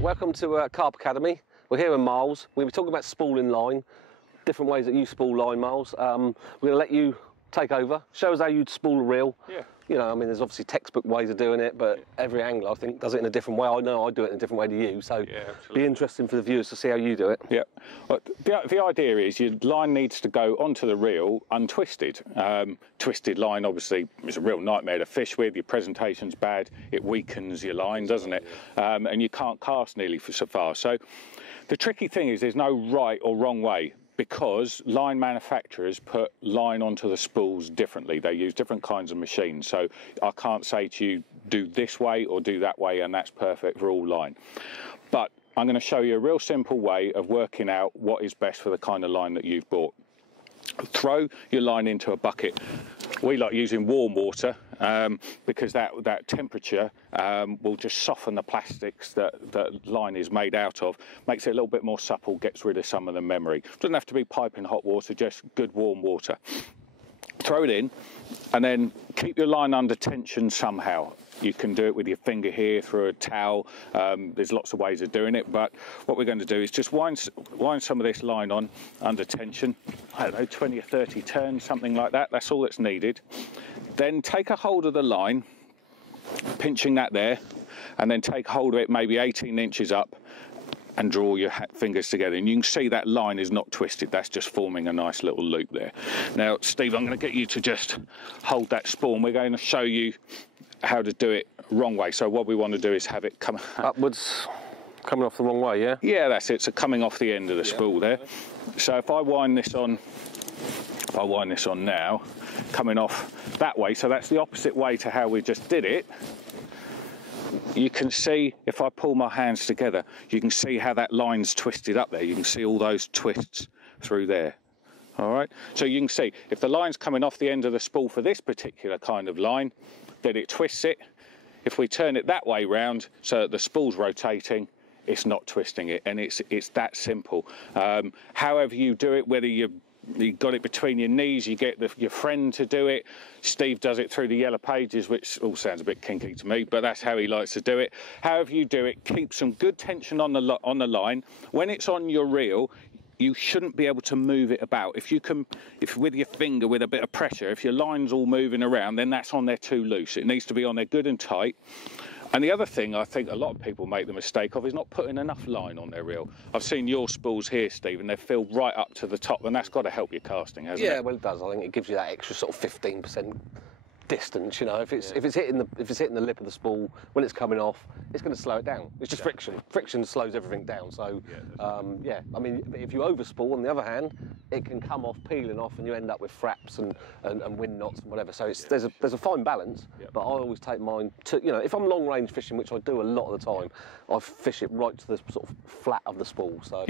welcome to Carp Academy. We're here in Miles. We're talking about spooling line, different ways that you spool line, Miles. We're going to let you take over, show us how you'd spool a reel. Yeah. You know, I mean, there's obviously textbook ways of doing it, but every angler, I think, does it in a different way. I know I do it in a different way to you, so it'd be interesting for the viewers to see how you do it. Yeah. Well, the idea is your line needs to go onto the reel untwisted. Twisted line, obviously, is a real nightmare to fish with. Your presentation's bad. It weakens your line, doesn't it? And you can't cast nearly for so far. So the tricky thing is there's no right or wrong way, because line manufacturers put line onto the spools differently. They use different kinds of machines. So I can't say to you, do this way or do that way, and that's perfect for all line. But I'm going to show you a real simple way of working out what is best for the kind of line that you've bought. Throw your line into a bucket. We like using warm water because that temperature will just soften the plastics that line is made out of, makes it a little bit more supple, gets rid of some of the memory. Doesn't have to be piping hot water, just good warm water. Throw it in and then keep your line under tension somehow. You can do it with your finger here, through a towel. There's lots of ways of doing it, but what we're going to do is just wind some of this line on under tension. I don't know, 20 or 30 turns, something like that. That's all that's needed. Then take a hold of the line, pinching that there, and then take hold of it maybe 18 inches up and draw your fingers together. And you can see that line is not twisted. That's just forming a nice little loop there. Now, Steve, I'm going to get you to just hold that spool, and we're going to show you how to do it wrong way. So what we want to do is have it come upwards, coming off the wrong way, yeah? Yeah, that's it. So coming off the end of the spool there. So if I wind this on, now, coming off that way, so that's the opposite way to how we just did it. You can see, if I pull my hands together, you can see how that line's twisted up there. You can see all those twists through there. All right, so you can see if the line's coming off the end of the spool for this particular kind of line, then it twists it. If we turn it that way round, so that the spool's rotating, it's not twisting it, and it's that simple. However you do it, whether you got it between your knees, you get your friend to do it. Steve does it through the yellow pages, which all sounds a bit kinky to me, but that's how he likes to do it. However you do it, keep some good tension on the line. When it's on your reel, you shouldn't be able to move it about. If with your finger, with a bit of pressure, if your line's all moving around, then that's on there too loose. It needs to be on there good and tight. And the other thing I think a lot of people make the mistake of is not putting enough line on their reel. I've seen your spools here, Steve, and they're filled right up to the top, and that's got to help your casting, hasn't it? Yeah, well, it does. I think it gives you that extra sort of 15% distance. You know, if it's hitting the lip of the spool when it's coming off, it's going to slow it down. It's just friction. Friction slows everything down. So yeah, I mean, if you overspool, on the other hand, it can come off peeling off, and you end up with fraps and wind knots and whatever. So there's a fine balance. But I always take mine to, you know, if I'm long range fishing, which I do a lot of the time, I fish it right to the sort of flat of the spool. So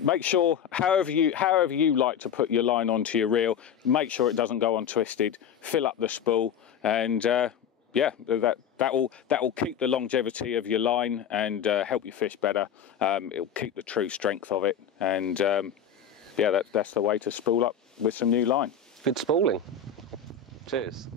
make sure, however you like to put your line onto your reel, make sure it doesn't go untwisted. Fill up the spool, and yeah, that will keep the longevity of your line and help you fish better. It'll keep the true strength of it, and yeah, that's the way to spool up with some new line. Good spooling. Cheers.